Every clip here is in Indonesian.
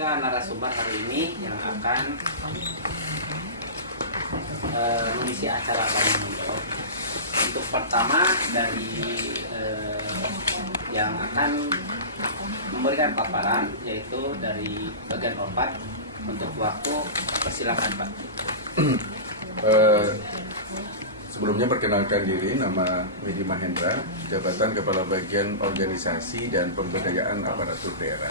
tiga narasumber hari ini yang akan mengisi acara kami. Untuk pertama dari yang akan memberikan paparan yaitu dari bagian opat. Untuk waktu persilakan Pak. Sebelumnya perkenalkan diri, nama Widi Mahendra, Jabatan Kepala Bagian Organisasi dan Pemberdayaan Aparatur Daerah.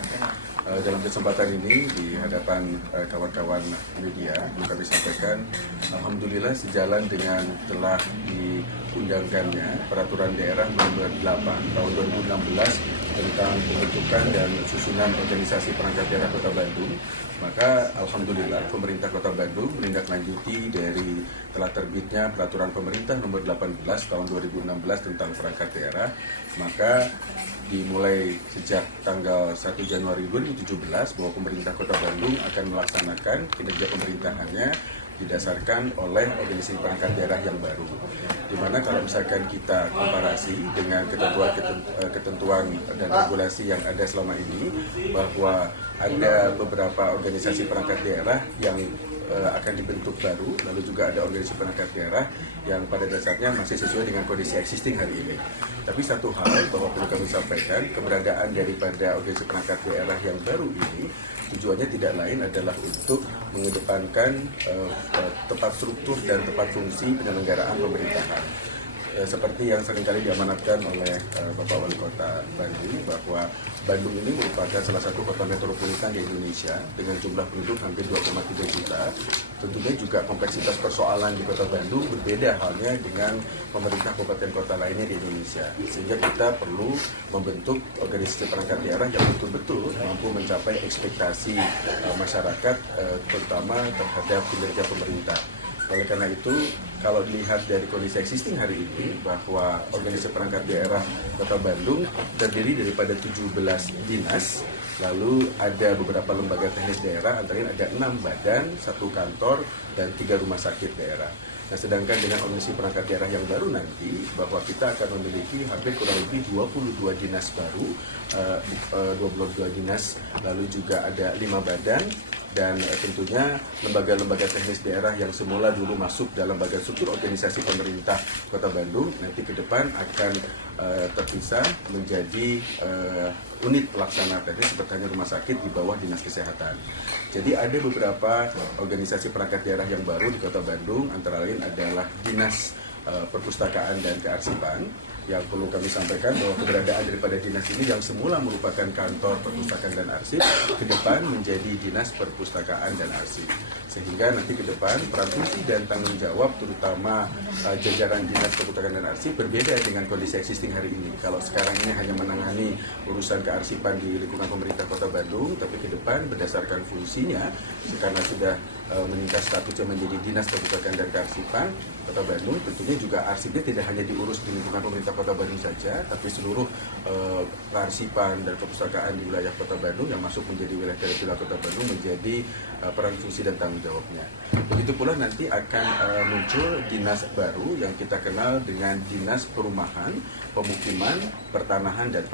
Dalam kesempatan ini di hadapan kawan-kawan media, kami sampaikan alhamdulillah sejalan dengan telah diundangkannya Peraturan Daerah Nomor 8 Tahun 2016 tentang pembentukan dan susunan organisasi perangkat daerah Kota Bandung. Maka alhamdulillah pemerintah Kota Bandung menindaklanjuti dari telah terbitnya Peraturan Pemerintah Nomor 18 Tahun 2016 tentang perangkat daerah. Maka dimulai sejak tanggal 1 Januari 2017 bahwa pemerintah Kota Bandung akan melaksanakan kinerja pemerintahannya didasarkan oleh organisasi perangkat daerah yang baru. Dimana kalau misalkan kita komparasi dengan ketentuan dan regulasi yang ada selama ini, bahwa ada beberapa organisasi perangkat daerah yang akan dibentuk baru, lalu juga ada organisasi perangkat daerah yang pada dasarnya masih sesuai dengan kondisi existing hari ini. Tapi satu hal bahwa perlu kami sampaikan, keberadaan daripada organisasi perangkat daerah yang baru ini tujuannya tidak lain adalah untuk mengedepankan tepat struktur dan tepat fungsi penyelenggaraan pemerintahan. Seperti yang seringkali diamanatkan oleh Bapak Wali Kota Bandung, bahwa Bandung ini merupakan salah satu kota metropolitan di Indonesia dengan jumlah penduduk hampir 2,3 juta. Tentunya juga kompleksitas persoalan di Kota Bandung berbeda halnya dengan pemerintah kabupaten kota lainnya di Indonesia. Sehingga kita perlu membentuk organisasi perangkat daerah yang betul-betul mampu mencapai ekspektasi masyarakat, terutama terhadap kinerja pemerintah. Oleh karena itu, kalau dilihat dari kondisi existing hari ini, bahwa organisasi perangkat daerah Kota Bandung terdiri daripada 17 dinas, lalu ada beberapa lembaga teknis daerah, antara lain ada 6 badan, 1 kantor, dan 3 rumah sakit daerah. Nah, sedangkan dengan organisasi perangkat daerah yang baru nanti, bahwa kita akan memiliki hampir kurang lebih 22 dinas baru, 22 dinas, lalu juga ada 5 badan, dan tentunya lembaga-lembaga teknis daerah yang semula dulu masuk dalam bagian struktur organisasi pemerintah Kota Bandung nanti ke depan akan terpisah menjadi unit pelaksana teknis seperti rumah sakit di bawah dinas kesehatan. Jadi ada beberapa organisasi perangkat daerah yang baru di Kota Bandung, antara lain adalah dinas perpustakaan dan kearsipan. Yang perlu kami sampaikan bahwa keberadaan daripada dinas ini yang semula merupakan kantor perpustakaan dan arsip, ke depan menjadi dinas perpustakaan dan arsip. Sehingga nanti ke depan peran fungsi dan tanggung jawab terutama jajaran dinas perpustakaan dan arsip berbeda dengan kondisi existing hari ini. Kalau sekarang ini hanya menangani urusan kearsipan di lingkungan pemerintah Kota Bandung, tapi ke depan berdasarkan fungsinya, karena sudah meningkat statusnya menjadi dinas perpustakaan dan kearsipan Kota Bandung, tentunya juga arsipnya tidak hanya diurus di lingkungan pemerintah Kota Bandung saja, tapi seluruh kearsipan dan perpustakaan di wilayah Kota Bandung yang masuk menjadi wilayah teritorial Kota Bandung menjadi peran fungsi dan tanggung jawabnya. Begitu pula nanti akan muncul dinas baru yang kita kenal dengan Dinas Perumahan, Pemukiman, Pertanahan dan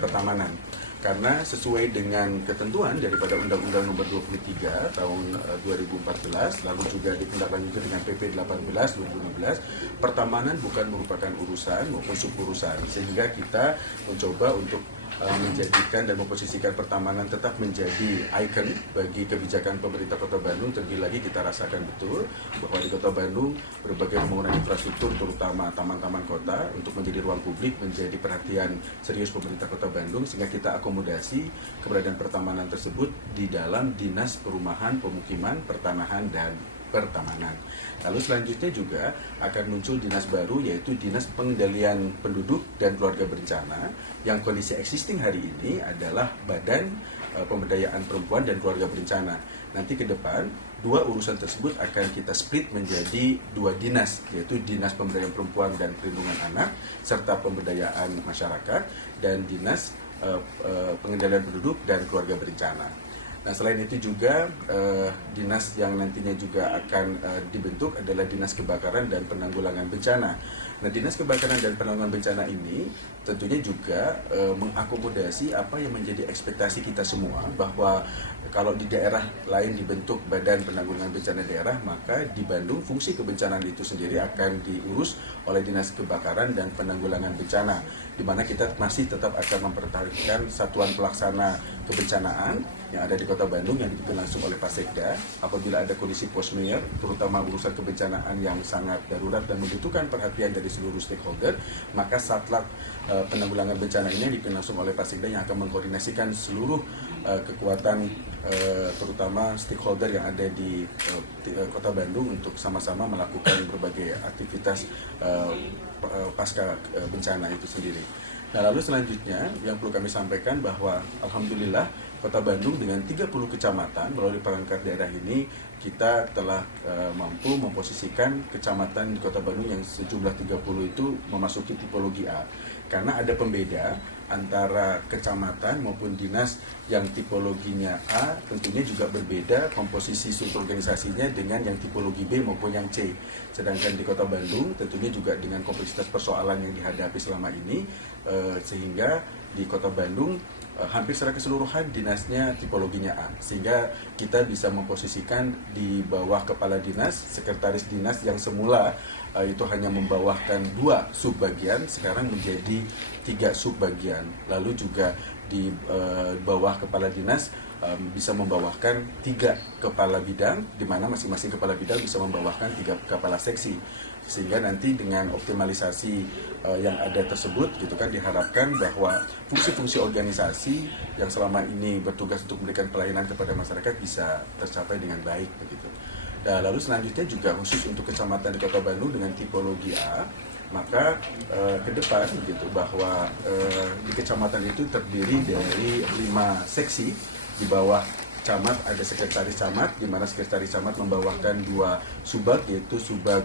Pertamanan. Karena sesuai dengan ketentuan daripada Undang-Undang Nomor 23 Tahun 2014, lalu juga ditindaklanjuti dengan PP 18 2016, pertamanan bukan merupakan urusan maupun suburusan, sehingga kita mencoba untuk menjadikan dan memposisikan pertamanan tetap menjadi ikon bagi kebijakan pemerintah Kota Bandung. Terlebih lagi kita rasakan betul bahwa di Kota Bandung berbagai pembangunan infrastruktur terutama taman-taman kota untuk menjadi ruang publik menjadi perhatian serius pemerintah Kota Bandung, sehingga kita akomodasi keberadaan pertamanan tersebut di dalam Dinas Perumahan, Pemukiman, Pertanahan dan Pertamanan. Lalu selanjutnya juga akan muncul dinas baru, yaitu Dinas Pengendalian Penduduk dan Keluarga Berencana, yang kondisi existing hari ini adalah Badan Pemberdayaan Perempuan dan Keluarga Berencana. Nanti ke depan, dua urusan tersebut akan kita split menjadi dua dinas, yaitu Dinas Pemberdayaan Perempuan dan Perlindungan Anak, serta Pemberdayaan Masyarakat, dan Dinas Pengendalian Penduduk dan Keluarga Berencana. Nah, selain itu juga dinas yang nantinya juga akan dibentuk adalah Dinas Kebakaran dan Penanggulangan Bencana. Nah, Dinas Kebakaran dan Penanggulangan Bencana ini tentunya juga mengakomodasi apa yang menjadi ekspektasi kita semua, bahwa kalau di daerah lain dibentuk Badan Penanggulangan Bencana Daerah, maka di Bandung fungsi kebencanaan itu sendiri akan diurus oleh Dinas Kebakaran dan Penanggulangan Bencana, di mana kita masih tetap akan mempertahankan satuan pelaksana kebencanaan yang ada di Kota Bandung yang dipimpin langsung oleh Pak Sekda. Apabila ada kondisi force majeure, terutama urusan kebencanaan yang sangat darurat dan membutuhkan perhatian dari seluruh stakeholder, maka Satlat Penanggulangan Bencana ini dipimpin langsung oleh Pak Sekda yang akan mengkoordinasikan seluruh kekuatan terutama stakeholder yang ada di Kota Bandung untuk sama-sama melakukan berbagai aktivitas pasca bencana itu sendiri. Nah, lalu selanjutnya yang perlu kami sampaikan bahwa alhamdulillah Kota Bandung dengan 30 kecamatan melalui perangkat daerah ini kita telah mampu memposisikan kecamatan di Kota Bandung yang sejumlah 30 itu memasuki tipologi A. Karena ada pembeda antara kecamatan maupun dinas yang tipologinya A tentunya juga berbeda komposisi struktur organisasinya dengan yang tipologi B maupun yang C. Sedangkan di Kota Bandung tentunya juga dengan kompleksitas persoalan yang dihadapi selama ini sehingga di Kota Bandung hampir secara keseluruhan dinasnya tipologinya A, sehingga kita bisa memposisikan di bawah kepala dinas, sekretaris dinas yang semula itu hanya membawakan 2 subbagian, sekarang menjadi 3 subbagian. Lalu juga di bawah kepala dinas bisa membawakan 3 kepala bidang, di mana masing-masing kepala bidang bisa membawakan 3 kepala seksi, sehingga nanti dengan optimalisasi yang ada tersebut gitu kan diharapkan bahwa fungsi-fungsi organisasi yang selama ini bertugas untuk memberikan pelayanan kepada masyarakat bisa tercapai dengan baik begitu. Nah, lalu selanjutnya juga khusus untuk kecamatan di Kota Bandung dengan tipologi A, maka ke depan gitu bahwa di kecamatan itu terdiri dari 5 seksi. Di bawah camat ada sekretaris camat, di mana sekretaris camat membawakan 2 subbag, yaitu subbag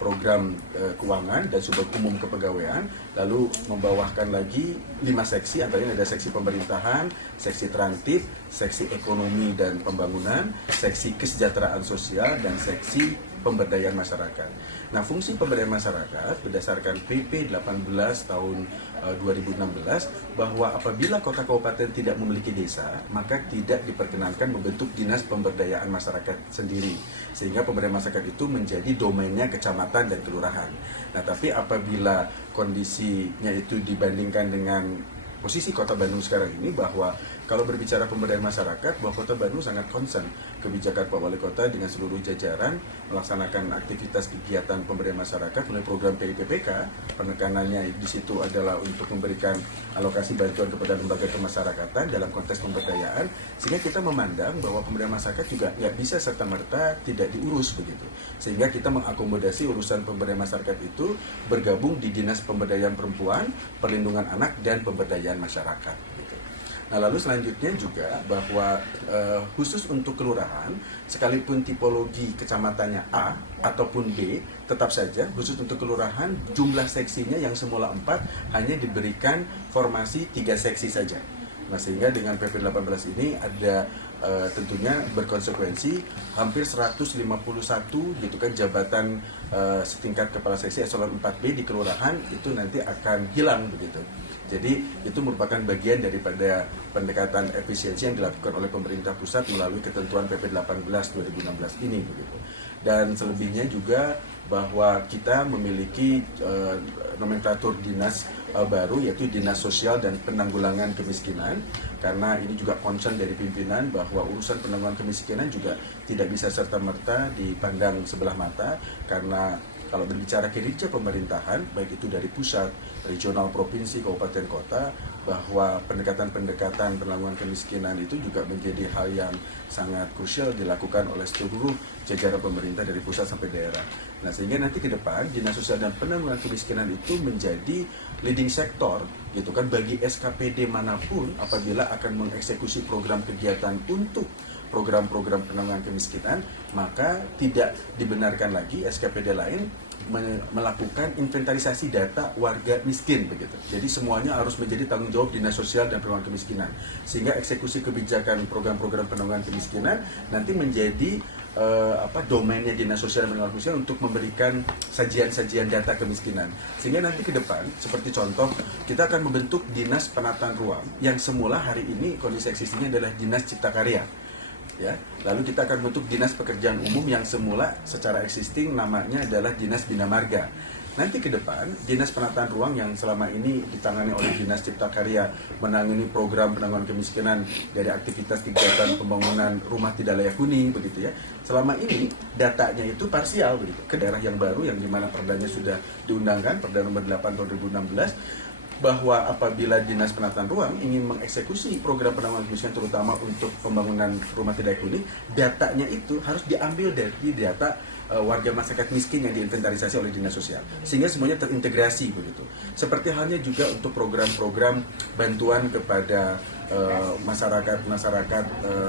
program keuangan dan subbag umum kepegawaian, lalu membawakan lagi 5 seksi, antaranya ada seksi pemerintahan, seksi transit, seksi ekonomi dan pembangunan, seksi kesejahteraan sosial, dan seksi pemberdayaan masyarakat. Nah, fungsi pemberdayaan masyarakat berdasarkan PP 18 tahun 2016 bahwa apabila kota kabupaten tidak memiliki desa, maka tidak diperkenankan membentuk dinas pemberdayaan masyarakat sendiri, sehingga pemberdayaan masyarakat itu menjadi domainnya kecamatan dan kelurahan. Nah, tapi apabila kondisinya itu dibandingkan dengan posisi Kota Bandung sekarang ini, bahwa kalau berbicara pemberdayaan masyarakat, bahwa Kota Bandung sangat concern kebijakan Pak Wali Kota dengan seluruh jajaran melaksanakan aktivitas kegiatan pemberdayaan masyarakat melalui program PIPPK. Penekanannya di situ adalah untuk memberikan alokasi bantuan kepada lembaga kemasyarakatan dalam konteks pemberdayaan, sehingga kita memandang bahwa pemberdayaan masyarakat juga nggak bisa serta-merta tidak diurus begitu. Sehingga kita mengakomodasi urusan pemberdayaan masyarakat itu bergabung di Dinas Pemberdayaan Perempuan, Perlindungan Anak, dan Pemberdayaan Masyarakat. Nah, lalu selanjutnya juga bahwa khusus untuk kelurahan, sekalipun tipologi kecamatannya A ataupun B, tetap saja khusus untuk kelurahan jumlah seksinya yang semula 4 hanya diberikan formasi 3 seksi saja. Nah, sehingga dengan PP 18 ini ada tentunya berkonsekuensi hampir 151 gitu kan jabatan setingkat kepala seksi eselon 4B di kelurahan itu nanti akan hilang begitu. Jadi itu merupakan bagian daripada pendekatan efisiensi yang dilakukan oleh pemerintah pusat melalui ketentuan PP 18 2016 ini begitu. Dan selebihnya juga bahwa kita memiliki nomenklatur dinas baru, yaitu Dinas Sosial dan Penanggulangan Kemiskinan, karena ini juga concern dari pimpinan bahwa urusan penanggulangan kemiskinan juga tidak bisa serta-merta dipandang sebelah mata, karena kalau berbicara kinerja pemerintahan, baik itu dari pusat, regional, provinsi, kabupaten, kota, bahwa pendekatan-pendekatan penanggulangan kemiskinan itu juga menjadi hal yang sangat krusial dilakukan oleh seluruh jajaran pemerintah dari pusat sampai daerah. Nah, sehingga nanti ke depan Dinas Sosial dan Penanggulangan Kemiskinan itu menjadi leading sektor gitu kan bagi SKPD manapun apabila akan mengeksekusi program kegiatan untuk program-program penanggulangan kemiskinan, maka tidak dibenarkan lagi SKPD lain melakukan inventarisasi data warga miskin begitu. Jadi semuanya harus menjadi tanggung jawab Dinas Sosial dan Penanggulangan Kemiskinan. Sehingga eksekusi kebijakan program-program penanggulangan kemiskinan nanti menjadi domainnya Dinas Sosial dan Penanggulangan Kemiskinan untuk memberikan sajian-sajian data kemiskinan. Sehingga nanti ke depan, seperti contoh, kita akan membentuk Dinas Penataan Ruang yang semula hari ini kondisi eksistingnya adalah Dinas Cipta Karya. Ya, lalu kita akan bentuk Dinas Pekerjaan Umum yang semula secara existing namanya adalah Dinas Bina Marga. Nanti ke depan, Dinas Penataan Ruang yang selama ini ditangani oleh Dinas Cipta Karya menangani program penanggulangan kemiskinan dari aktivitas kegiatan pembangunan rumah tidak layak huni, begitu ya. Selama ini datanya itu parsial begitu ke daerah yang baru yang dimana perdanya sudah diundangkan, Perda nomor 8 tahun 2016, bahwa apabila Dinas Penataan Ruang ingin mengeksekusi program penanggulangan kemiskinan terutama untuk pembangunan rumah tidak layak huni, datanya itu harus diambil dari data warga masyarakat miskin yang diinventarisasi oleh Dinas Sosial, sehingga semuanya terintegrasi begitu. Seperti halnya juga untuk program-program bantuan kepada masyarakat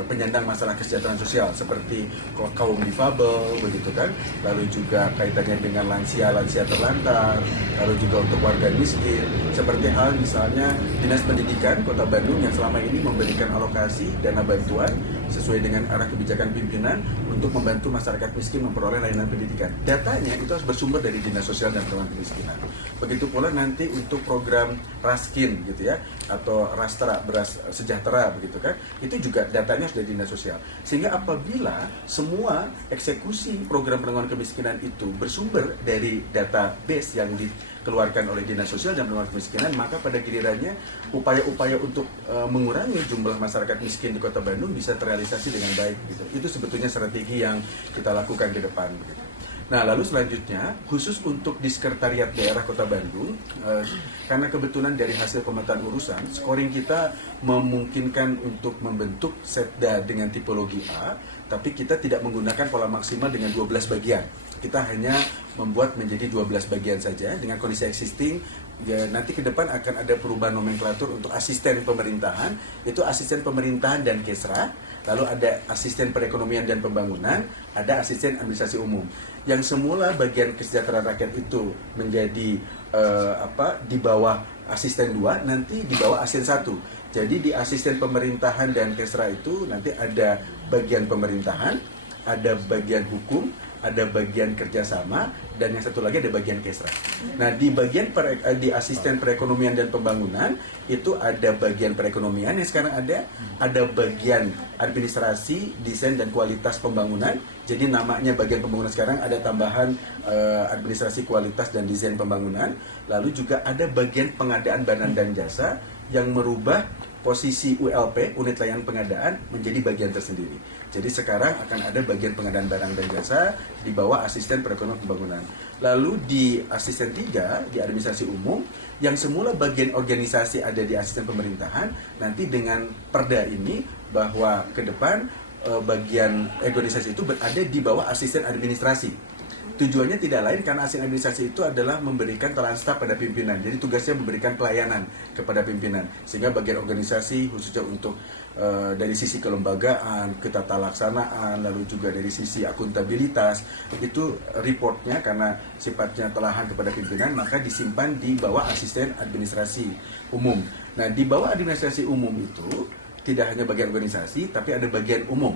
penyandang masalah kesejahteraan sosial seperti kaum difabel begitu kan, lalu juga kaitannya dengan lansia terlantar, lalu juga untuk warga miskin, seperti hal misalnya Dinas Pendidikan Kota Bandung yang selama ini memberikan alokasi dana bantuan sesuai dengan arah kebijakan pimpinan untuk membantu masyarakat miskin memperoleh layanan pendidikan. Datanya itu harus bersumber dari Dinas Sosial dan Penanggulangan Kemiskinan. Begitu pula nanti untuk program Raskin gitu ya, atau Rastra, beras sejahtera begitu kan, itu juga datanya sudah Dinas Sosial. Sehingga apabila semua eksekusi program penanggulangan kemiskinan itu bersumber dari database yang dikeluarkan oleh Dinas Sosial dan Penanggulangan Kemiskinan, maka pada gilirannya upaya-upaya untuk mengurangi jumlah masyarakat miskin di Kota Bandung bisa terrealisasi dengan baik gitu. Itu sebetulnya strategi yang kita lakukan ke depan gitu. Nah, lalu selanjutnya, khusus untuk di Sekretariat Daerah Kota Bandung, karena kebetulan dari hasil pemetaan urusan, scoring kita memungkinkan untuk membentuk setda dengan tipologi A, tapi kita tidak menggunakan pola maksimal dengan 12 bagian. Kita hanya membuat menjadi 12 bagian saja dengan kondisi existing. Ya, nanti ke depan akan ada perubahan nomenklatur untuk asisten pemerintahan, itu asisten pemerintahan dan Kesra, lalu ada asisten perekonomian dan pembangunan, ada asisten administrasi umum. Yang semula bagian kesejahteraan rakyat itu menjadi di bawah asisten 2, nanti di bawah asisten 1. Jadi di asisten pemerintahan dan Kesra itu nanti ada bagian pemerintahan, ada bagian hukum, ada bagian kerjasama, dan yang satu lagi ada bagian Kesra. Nah, di bagian di asisten perekonomian dan pembangunan itu ada bagian perekonomian yang sekarang ada bagian administrasi, desain dan kualitas pembangunan. Jadi namanya bagian pembangunan sekarang ada tambahan administrasi kualitas dan desain pembangunan. Lalu juga ada bagian pengadaan barang dan jasa yang merubah posisi ULP, unit layanan pengadaan, menjadi bagian tersendiri. Jadi sekarang akan ada bagian pengadaan barang dan jasa di bawah asisten perekonomian pembangunan. Lalu di asisten 3, di administrasi umum, yang semula bagian organisasi ada di asisten pemerintahan, nanti dengan perda ini bahwa ke depan bagian organisasi itu berada di bawah asisten administrasi. Tujuannya tidak lain karena asisten administrasi itu adalah memberikan transtaf pada pimpinan. Jadi tugasnya memberikan pelayanan kepada pimpinan. Sehingga bagian organisasi khususnya untuk dari sisi kelembagaan, ketatalaksanaan, lalu juga dari sisi akuntabilitas, itu reportnya karena sifatnya telahan kepada pimpinan, maka disimpan di bawah asisten administrasi umum. Nah, di bawah administrasi umum itu tidak hanya bagian organisasi, tapi ada bagian umum.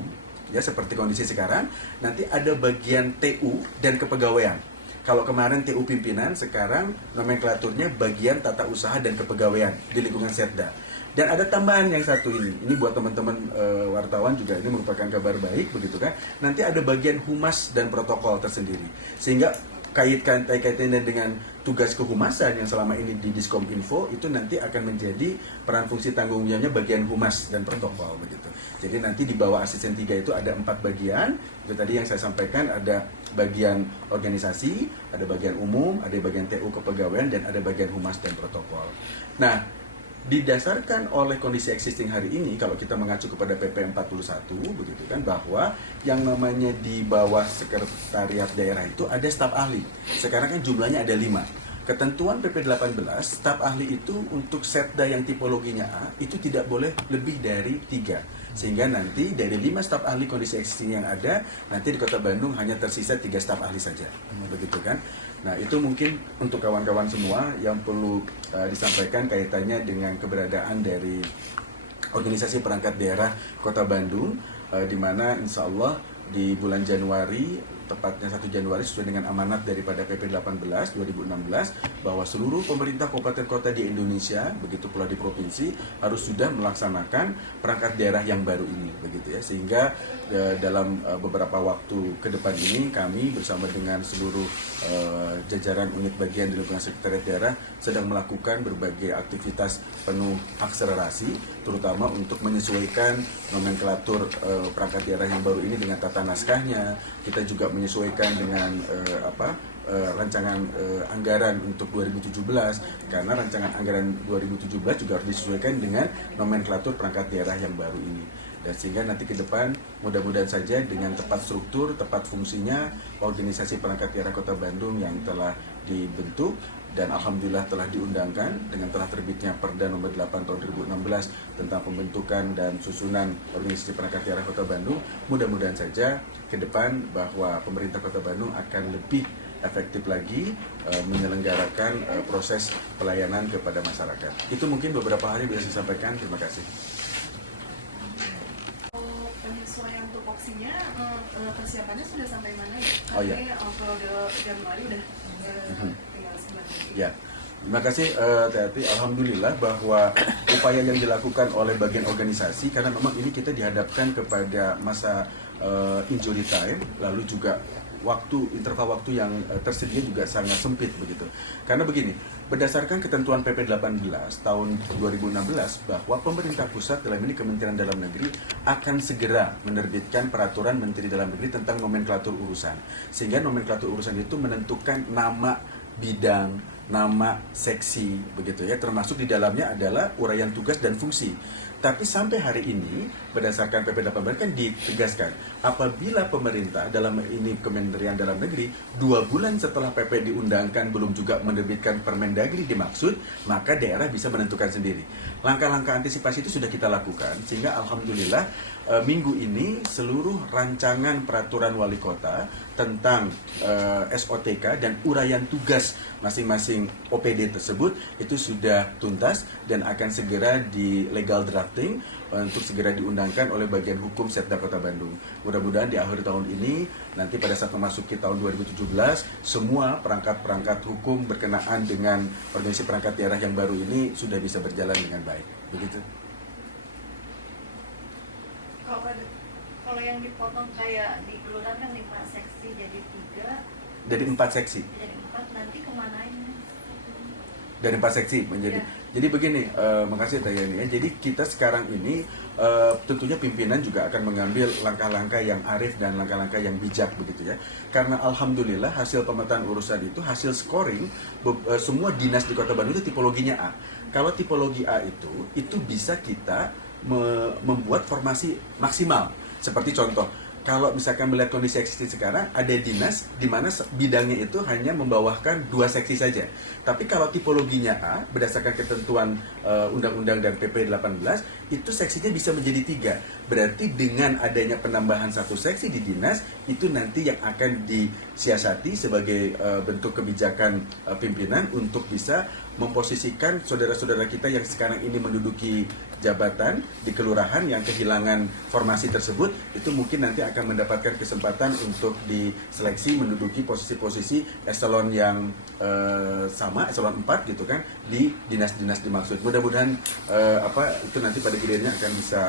Ya, seperti kondisi sekarang, nanti ada bagian TU dan kepegawaian. Kalau kemarin TU pimpinan, sekarang nomenklaturnya bagian tata usaha dan kepegawaian di lingkungan Setda. Dan ada tambahan yang satu ini buat teman-teman wartawan juga ini merupakan kabar baik begitu kan. Nanti ada bagian humas dan protokol tersendiri. Sehingga kaitannya dengan tugas kehumasan yang selama ini di Diskominfo itu nanti akan menjadi peran fungsi tanggung jawabnya bagian humas dan protokol begitu. Jadi nanti di bawah asisten 3 itu ada 4 bagian. Itu tadi yang saya sampaikan, ada bagian organisasi, ada bagian umum, ada bagian TU kepegawaian, dan ada bagian humas dan protokol. Nah, didasarkan oleh kondisi existing hari ini, kalau kita mengacu kepada PP 41 begitu kan, bahwa yang namanya di bawah sekretariat daerah itu ada staf ahli. Sekarang kan jumlahnya ada 5. Ketentuan PP 18, staf ahli itu untuk setda yang tipologinya A itu tidak boleh lebih dari 3. Sehingga nanti dari 5 staf ahli kondisi existing yang ada, nanti di Kota Bandung hanya tersisa 3 staf ahli saja. Begitu kan. Nah, itu mungkin untuk kawan-kawan semua yang perlu disampaikan kaitannya dengan keberadaan dari organisasi perangkat daerah Kota Bandung, di mana insya Allah di bulan Januari, tepatnya 1 Januari sesuai dengan amanat daripada PP 18 2016 bahwa seluruh pemerintah kabupaten kota di Indonesia, begitu pula di provinsi, harus sudah melaksanakan perangkat daerah yang baru ini, begitu ya. Sehingga dalam beberapa waktu ke depan ini kami bersama dengan seluruh jajaran unit bagian di lingkungan sekretariat daerah sedang melakukan berbagai aktivitas penuh akselerasi, terutama untuk menyesuaikan nomenklatur perangkat daerah yang baru ini dengan tata naskahnya. Kita juga menyesuaikan dengan rancangan anggaran untuk 2017, karena rancangan anggaran 2017 juga harus disesuaikan dengan nomenklatur perangkat daerah yang baru ini. Dan sehingga nanti ke depan mudah-mudahan saja dengan tepat struktur, tepat fungsinya organisasi perangkat daerah Kota Bandung yang telah dibentuk dan alhamdulillah telah diundangkan dengan telah terbitnya Perda nomor 8 tahun 2016 tentang pembentukan dan susunan organisasi perangkat daerah Kota Bandung. Mudah-mudahan saja ke depan bahwa pemerintah Kota Bandung akan lebih efektif lagi menyelenggarakan proses pelayanan kepada masyarakat. Itu mungkin beberapa hal yang bisa saya sampaikan. Terima kasih. Penyesuaian tupoksinya, persiapannya sudah sampai mana ya? Oh iya. Kalau Januari udah tinggal sebulan lagi. Ya, terima kasih Tati. Alhamdulillah bahwa upaya yang dilakukan oleh bagian organisasi, karena memang ini kita dihadapkan kepada masa injury time, lalu juga interval waktu yang tersedia juga sangat sempit begitu. Karena begini, berdasarkan ketentuan PP 18 tahun 2016 bahwa pemerintah pusat, dalam ini Kementerian Dalam Negeri, akan segera menerbitkan peraturan Menteri Dalam Negeri tentang nomenklatur urusan. Sehingga nomenklatur urusan itu menentukan nama bidang, nama seksi begitu ya, termasuk di dalamnya adalah uraian tugas dan fungsi. Tapi sampai hari ini berdasarkan PP 18 kan ditegaskan apabila pemerintah, dalam ini Kementerian Dalam Negeri, 2 bulan setelah PP diundangkan belum juga menerbitkan Permendagri dimaksud, maka daerah bisa menentukan sendiri. Langkah-langkah antisipasi itu sudah kita lakukan, sehingga alhamdulillah minggu ini seluruh rancangan peraturan wali kota tentang SOTK dan uraian tugas masing-masing OPD tersebut itu sudah tuntas dan akan segera di legal drafting untuk segera diundangkan oleh bagian hukum Setda Kota Bandung. Mudah-mudahan di akhir tahun ini, nanti pada saat memasuki tahun 2017, semua perangkat-perangkat hukum berkenaan dengan organisasi perangkat daerah yang baru ini sudah bisa berjalan dengan baik. Begitu. Kalau yang dipotong kayak di kelurahan kan 5 seksi jadi 3. Jadi 4 seksi. Jadi 4, nanti kemana ini? Dari 4 seksi menjadi. Ya. Jadi begini, makasih Tayani ya. Jadi kita sekarang ini tentunya pimpinan juga akan mengambil langkah-langkah yang arif dan langkah-langkah yang bijak begitu ya. Karena alhamdulillah hasil pemetaan urusan itu, hasil scoring semua dinas di Kota Bandung itu tipologinya A. Kalau tipologi A itu bisa kita membuat formasi maksimal. Seperti contoh, kalau misalkan melihat kondisi eksistisi sekarang, ada dinas di mana bidangnya itu hanya membawahkan 2 seksi saja. Tapi kalau tipologinya A, berdasarkan ketentuan Undang-Undang dan PP 18, itu seksinya bisa menjadi 3. Berarti dengan adanya penambahan 1 seksi di dinas, itu nanti yang akan disiasati sebagai bentuk kebijakan pimpinan untuk bisa memposisikan saudara-saudara kita yang sekarang ini menduduki jabatan di kelurahan yang kehilangan formasi tersebut, itu mungkin nanti akan mendapatkan kesempatan untuk diseleksi menduduki posisi-posisi eselon yang sama, eselon 4 gitu kan, di dinas-dinas dimaksud. Mudah-mudahan itu nanti pada gilirannya akan bisa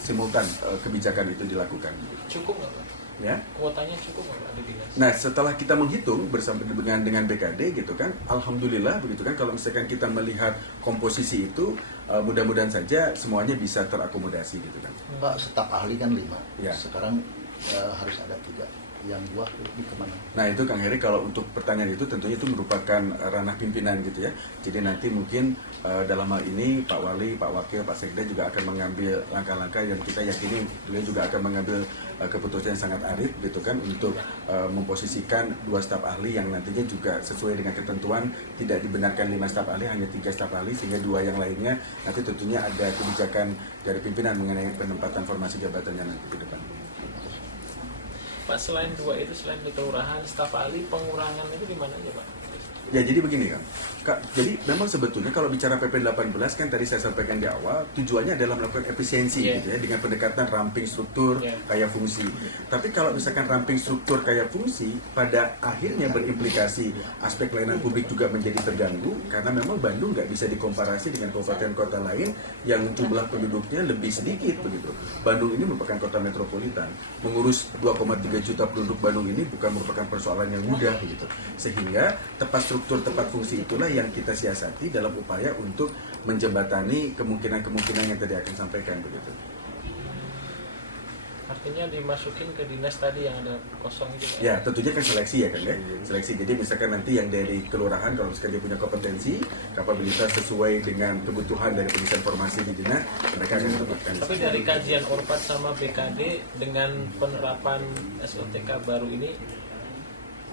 simultan kebijakan itu dilakukan. Cukup nggak Pak? Ya. Kuotanya cukup nggak ada dinas? Nah, setelah kita menghitung bersama dengan BKD gitu kan, alhamdulillah begitu kan, kalau misalkan kita melihat komposisi itu, mudah-mudahan saja semuanya bisa terakomodasi gitu kan. Pak, staf ahli kan 5, ya. Sekarang harus ada 3. Yang 2 di kemana? Nah itu Kang Heri, kalau untuk pertanyaan itu tentunya itu merupakan ranah pimpinan gitu ya. Jadi nanti mungkin dalam hal ini Pak Wali, Pak Wakil, Pak Sekda juga akan mengambil langkah-langkah yang kita yakini beliau juga akan mengambil keputusan yang sangat arif gitu kan, untuk memposisikan 2 staf ahli yang nantinya juga sesuai dengan ketentuan tidak dibenarkan 5 staf ahli, hanya 3 staf ahli, sehingga 2 yang lainnya nanti tentunya ada kebijakan dari pimpinan mengenai penempatan formasi jabatannya nanti ke depan. Pak, selain dua itu, selain di kelurahan, staf ahli, pengurangan itu di mana aja Pak? Ya jadi begini Kak, jadi memang sebetulnya kalau bicara PP 18 kan tadi saya sampaikan di awal, tujuannya adalah melakukan efisiensi Yeah. gitu ya, dengan pendekatan ramping struktur, Yeah. kaya fungsi. Tapi kalau misalkan ramping struktur, kaya fungsi, pada akhirnya berimplikasi aspek layanan publik juga menjadi terganggu, karena memang Bandung nggak bisa dikomparasi dengan kabupaten kota lain yang jumlah penduduknya lebih sedikit begitu. Bandung ini merupakan kota metropolitan, mengurus 2,3 juta penduduk Bandung ini bukan merupakan persoalan yang mudah begitu. Sehingga tepat struktur, tepat fungsi itulah yang kita siasati dalam upaya untuk menjembatani kemungkinan-kemungkinan yang tadi akan sampaikan begitu. Artinya dimasukin ke dinas tadi yang ada kosong itu Pak? Ya, tentunya kan seleksi ya kan ya. Seleksi. Jadi misalkan nanti yang dari kelurahan kalau misalkan dia punya kompetensi, kapabilitas sesuai dengan kebutuhan dari pengisian formasi di dinas, mereka akan mendapatkan. Tapi dari kajian Orpat sama BKD dengan penerapan SOTK baru ini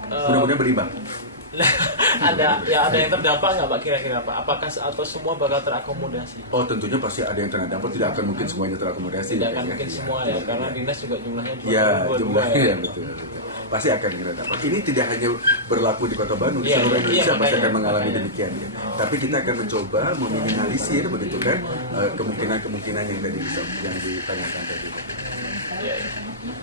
Mudah-mudahan berimbang. ada yang terdampak nggak Pak kira-kira Pak? Apakah atau semua bakal terakomodasi? Oh tentunya pasti ada yang terdampak, tidak akan mungkin semuanya terakomodasi. Tidak ya, akan ya, mungkin ya, semua ya, ya, karena ya. dinas juga jumlahnya Ya, 22 jumlahnya ya. ya betul. Pasti akan terdampak. Ini tidak hanya berlaku di Kota Bandung, di Iya, seluruh iya, Indonesia pasti makanya, akan mengalami makanya. demikian. Ya. Tapi kita akan mencoba meminimalisir begitu kan kemungkinan-kemungkinan yang tadi yang ditanyakan tadi. Ya, ya.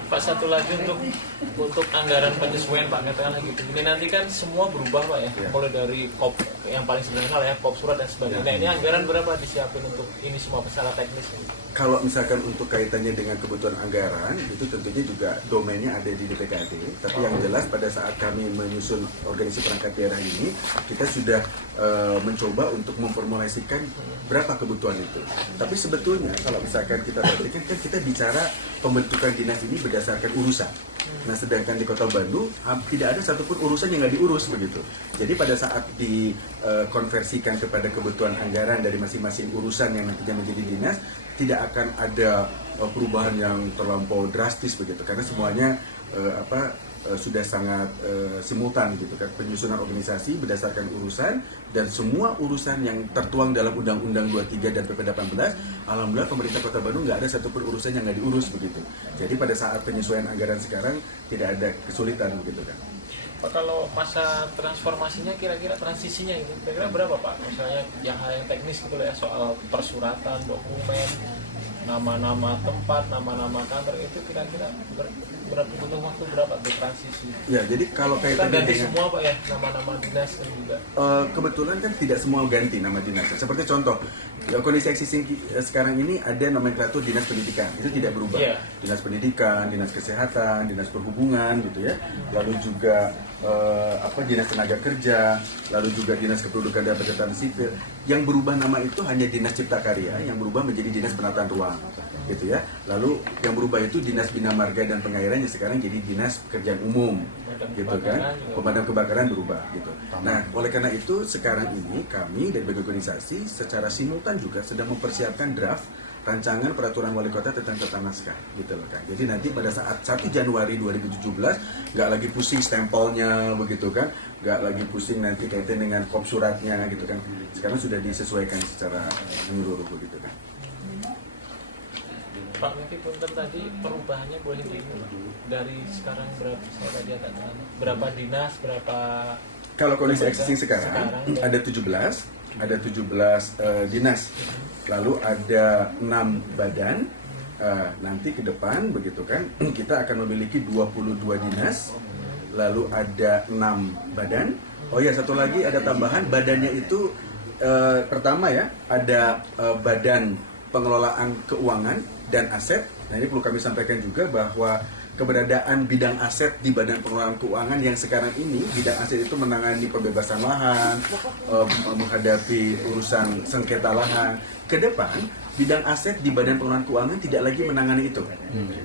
Pak, satu lagi untuk anggaran penyesuaian Pak, katakanlah gitu. Ini nanti kan semua berubah Pak ya, Ya. mulai dari kop yang paling sederhana ya, kop surat dan sebagainya. Nah, ini anggaran berapa disiapin untuk ini semua secara teknis? Kalau misalkan untuk kaitannya dengan kebutuhan anggaran, itu tentunya juga domainnya ada di DPKD. Tapi yang jelas pada saat kami menyusun organisasi perangkat daerah ini, kita sudah mencoba untuk memformulasikan berapa kebutuhan itu. Tapi sebetulnya kalau misalkan kita perhatikan, kan kita bicara pembentukan dinas ini berdasarkan urusan. Nah, sedangkan di Kota Bandung tidak ada satupun urusan yang nggak diurus begitu. Jadi pada saat dikonversikan kepada kebutuhan anggaran dari masing-masing urusan yang nantinya menjadi dinas, tidak akan ada perubahan yang terlampau drastis begitu, karena semuanya sudah sangat simultan gitu kan, penyusunan organisasi berdasarkan urusan, dan semua urusan yang tertuang dalam Undang-Undang 23 dan PP 18, alhamdulillah pemerintah Kota Bandung nggak ada satupun urusan yang nggak diurus begitu. Jadi pada saat penyesuaian anggaran sekarang tidak ada kesulitan begitu kan. Pak, kalau masa transformasinya kira-kira transisinya itu kira-kira berapa Pak? Misalnya yang hal yang teknis gitu ya, soal persuratan, dokumen, nama-nama tempat, nama-nama kantor, itu kira-kira berapa butuh waktu berapa untuk transisi? Ya, jadi kalau Kita kaitannya ganti dengan semua Pak ya, nama-nama dinas dan juga. kebetulan kan tidak semua ganti nama dinas. Seperti contoh, kondisi existing sekarang ini ada nomenklatur dinas pendidikan, itu tidak berubah. Iya. Dinas pendidikan, dinas kesehatan, dinas perhubungan gitu ya. Lalu juga dinas tenaga kerja, lalu juga dinas kependudukan dan pencatatan sipil. Yang berubah nama itu hanya dinas cipta karya, yang berubah menjadi dinas penataan ruang gitu ya. Lalu yang berubah itu dinas bina marga dan pengairan yang sekarang jadi dinas pekerjaan umum gitu kan. Pemadam kebakaran berubah gitu. Nah, oleh karena itu sekarang ini kami dari berbagai organisasi secara simultan juga sedang mempersiapkan draft rancangan peraturan wali kota tentang tata naskah gitu loh kan. Jadi nanti pada saat 1 Januari 2017 nggak lagi pusing stempelnya begitu kan, nggak lagi pusing nanti kaitan dengan kop suratnya gitu kan. Sekarang sudah disesuaikan secara menyeluruh begitu kan. Pak, mungkin punten tadi perubahannya boleh diingat dari sekarang berapa, saya tadi agak terlalu, berapa dinas, berapa. Kalau kondisi existing sekarang ada 17 dinas, lalu ada 6 badan. Nanti ke depan begitu kan, kita akan memiliki 22 dinas, lalu ada 6 badan. Oh ya, satu lagi ada tambahan, badannya itu pertama ya, ada badan pengelolaan keuangan dan aset. Nah, ini perlu kami sampaikan juga bahwa keberadaan bidang aset di Badan Pengelolaan Keuangan yang sekarang ini, bidang aset itu menangani pembebasan lahan, menghadapi urusan sengketa lahan. Ke depan, bidang aset di Badan Pengelolaan Keuangan tidak lagi menangani itu.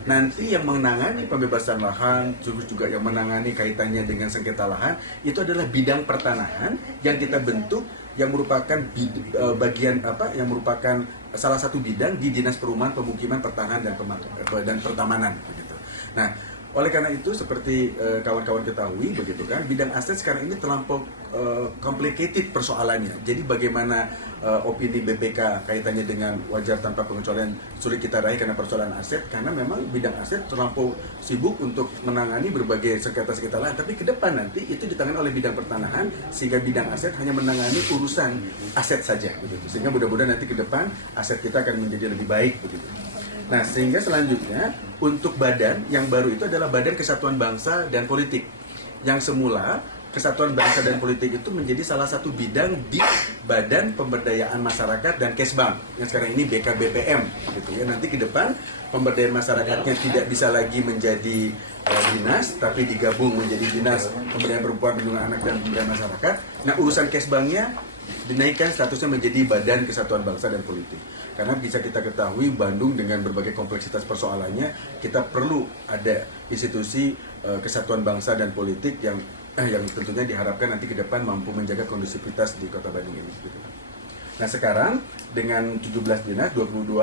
Nanti yang menangani pembebasan lahan, juga yang menangani kaitannya dengan sengketa lahan, itu adalah bidang pertanahan yang kita bentuk, yang merupakan yang merupakan salah satu bidang di Dinas Perumahan, Pemukiman, Pertanahan dan Pertamanan begitu. Nah, Oleh karena itu seperti kawan-kawan ketahui begitu kan, bidang aset sekarang ini terlampau complicated persoalannya. Jadi bagaimana opini BPK kaitannya dengan wajar tanpa pengecualian sulit kita raih karena persoalan aset, karena memang bidang aset terlampau sibuk untuk menangani berbagai sengketa-sengketa lain. Tapi ke depan nanti itu ditangani oleh bidang pertanahan, sehingga bidang aset hanya menangani urusan aset saja begitu. Sehingga mudah-mudahan nanti ke depan aset kita akan menjadi lebih baik begitu. Nah, sehingga selanjutnya untuk badan yang baru itu adalah Badan Kesatuan Bangsa dan Politik. Yang semula Kesatuan Bangsa dan Politik itu menjadi salah satu bidang di Badan Pemberdayaan Masyarakat dan Kesbang yang sekarang ini BKBPM gitu ya. Nanti ke depan pemberdayaan masyarakatnya tidak bisa lagi menjadi dinas, tapi digabung menjadi Dinas Pemberdayaan Perempuan, Perlindungan Anak dan Pemberdayaan Masyarakat. Nah, urusan Kesbangnya dinaikkan statusnya menjadi Badan Kesatuan Bangsa dan Politik. Karena bisa kita ketahui Bandung dengan berbagai kompleksitas persoalannya, kita perlu ada institusi kesatuan bangsa dan politik yang tentunya diharapkan nanti ke depan mampu menjaga kondusivitas di Kota Bandung ini. Nah, sekarang dengan 17 dinas, 22,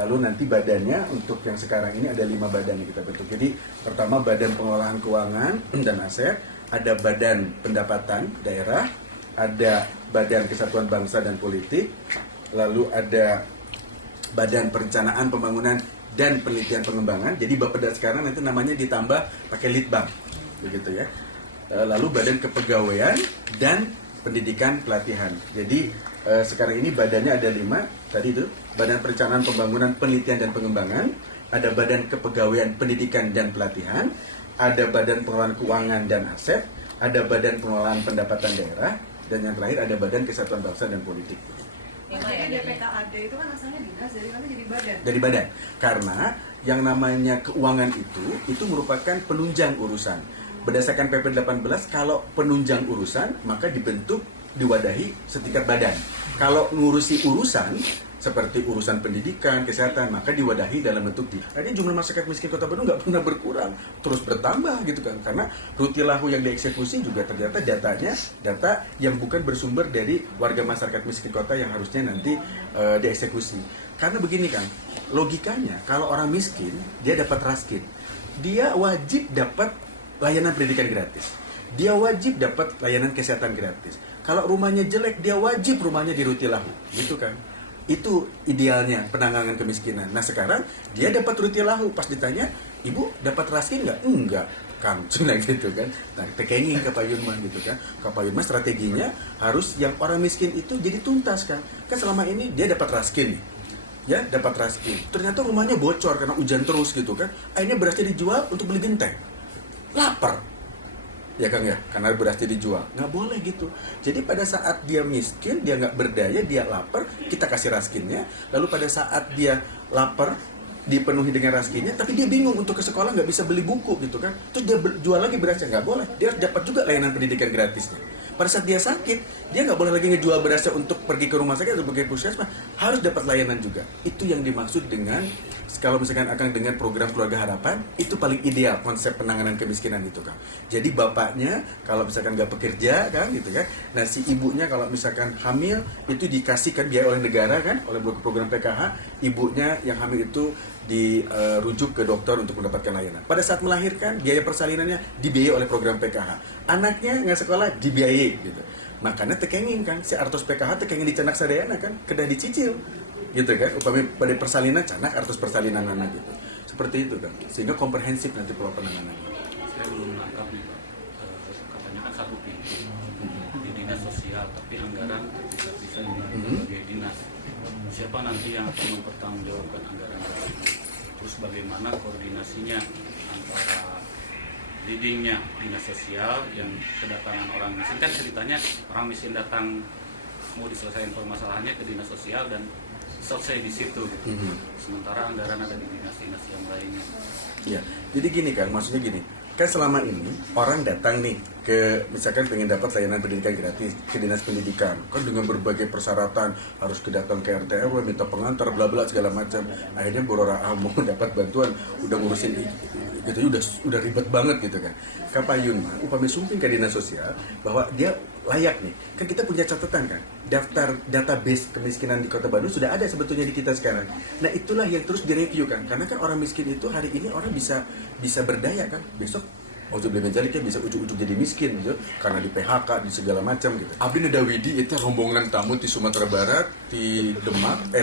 lalu nanti badannya untuk yang sekarang ini ada 5 badan yang kita bentuk. Jadi pertama Badan Pengelolaan Keuangan dan Aset, ada Badan Pendapatan Daerah, ada Badan Kesatuan Bangsa dan Politik, lalu ada Badan Perencanaan Pembangunan dan Penelitian Pengembangan. Jadi Bapeda sekarang nanti namanya ditambah pakai Litbang, begitu ya. Lalu Badan Kepegawaian dan Pendidikan Pelatihan. Jadi sekarang ini badannya ada 5 tadi itu. Badan Perencanaan Pembangunan, Penelitian dan Pengembangan, ada Badan Kepegawaian, Pendidikan dan Pelatihan, ada Badan Pengelolaan Keuangan dan Aset, ada Badan Pengelolaan Pendapatan Daerah, dan yang terakhir ada Badan Kesatuan Bangsa dan Politik. Jadi DPKAD itu kan asalnya dinas, jadi nanti jadi badan. Dari badan, karena yang namanya keuangan itu merupakan penunjang urusan. Berdasarkan PP 18, kalau penunjang urusan maka dibentuk, diwadahi setingkat badan. Kalau ngurusi urusan seperti urusan pendidikan, kesehatan, maka diwadahi dalam bentuk Akhirnya jumlah masyarakat miskin Kota Bandung nggak pernah berkurang, terus bertambah gitu kan. Karena rutilahu yang dieksekusi juga ternyata data yang bukan bersumber dari warga masyarakat miskin kota yang harusnya nanti dieksekusi. Karena begini kan, logikanya kalau orang miskin dia dapat raskin, dia wajib dapat layanan pendidikan gratis, dia wajib dapat layanan kesehatan gratis. Kalau rumahnya jelek, dia wajib rumahnya dirutilahu, gitu kan. Itu idealnya penanganan kemiskinan. Nah sekarang dia dapat rutilahu, pas ditanya, ibu dapat raskin nggak? Enggak, Kang, cuma gitu kan. Nah tekenging ke Pak Yunman gitu kan. Ke Pak Yunman strateginya harus yang orang miskin itu jadi tuntas kan. Kan selama ini dia dapat raskin nih, ya dapat raskin. Ternyata rumahnya bocor karena hujan terus gitu kan. Akhirnya berasnya dijual untuk beli genteng. Lapar. Ya Kang ya, karena berasnya dijual. Nggak boleh gitu. Jadi pada saat dia miskin, dia nggak berdaya, dia lapar, kita kasih raskinnya. Lalu pada saat dia lapar, dipenuhi dengan raskinnya, tapi dia bingung untuk ke sekolah, nggak bisa beli buku gitu kan. Terus dia jual lagi berasnya, nggak boleh. Dia harus dapat juga layanan pendidikan gratisnya. Pada saat dia sakit, dia nggak boleh lagi ngejual berasnya untuk pergi ke rumah sakit atau pergi ke puskesmas, harus dapat layanan juga. Itu yang dimaksud dengan, kalau misalkan akan dengan program Keluarga Harapan, itu paling ideal konsep penanganan kemiskinan itu kan. Jadi bapaknya kalau misalkan nggak bekerja kan gitu kan, nah si ibunya kalau misalkan hamil itu dikasihkan biaya oleh negara kan, oleh program PKH, ibunya yang hamil itu dirujuk ke dokter untuk mendapatkan layanan. Pada saat melahirkan, biaya persalinannya dibiayai oleh program PKH. Anaknya nggak sekolah, dibiayai gitu. Makanya tekengin kan, si artos PKH tekengin di Canak Sadayana kan, kedah dicicil gitu kan, upami pada persalinan Canak artos persalinan anak gitu. Seperti itu kan, sehingga komprehensif nanti pola penanganannya. Saya belum menangkap nih Pak, katanya kan satu pintu di dinas sosial, tapi anggaran terpisah-pisah di berbagai dinas. Siapa nanti yang akan mempertanggungjawabkan anggaran tersebut? Terus bagaimana koordinasinya antara leadingnya dinas sosial yang kedatangan orang miskin, kan ceritanya orang miskin datang mau diselesaikan permasalahannya ke dinas sosial dan selesai di situ gitu. Sementara anggaran ada di dinas-dinas yang lainnya. Iya, jadi gini kan, maksudnya gini, kan selama ini orang datang nih ke misalkan pengen dapat layanan pendidikan gratis ke dinas pendidikan kan dengan berbagai persyaratan, harus kedatang ke RT RW, minta pengantar, bla bla segala macam. Akhirnya Borora mau dapat bantuan udah ngurusin gitu, udah ribet banget gitu kan. Kapayun mah upami sumping ke dinas sosial bahwa dia layak nih. Kan kita punya catatan kan, daftar database kemiskinan di Kota Bandung sudah ada sebetulnya di kita sekarang. Nah itulah yang terus direview kan, karena kan orang miskin itu hari ini orang bisa berdaya kan, besok untuk beli menjaliknya bisa ujung-ujung jadi miskin gitu, karena di PHK di segala macam gitu. Abdi Nedawidi itu rombongan tamu di Sumatera Barat, di Demak,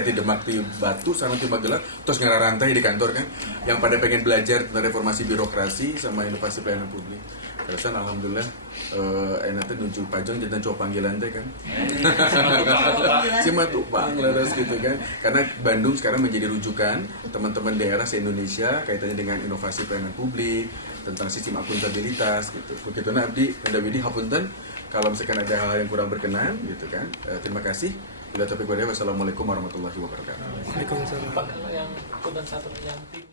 di Batu, sama di Magelang, terus ngararantai di kantor kan, yang pada pengen belajar tentang reformasi birokrasi sama inovasi pelayanan publik. Terusan alhamdulillah enak tuh nuju pajang jadi coba panggilan teh kan. Cuma tupang laras gitu kan. Karena Bandung sekarang menjadi rujukan teman-teman daerah se-Indonesia kaitannya dengan inovasi pelayanan publik, tentang sistem akuntabilitas gitu. Begitu nah Abdi Nedawidi hapunten kalau misalkan ada hal yang kurang berkenan gitu kan. Terima kasih. Bila topik pada wassalamualaikum warahmatullahi wabarakatuh. Pak, kalau yang punten satu yang tim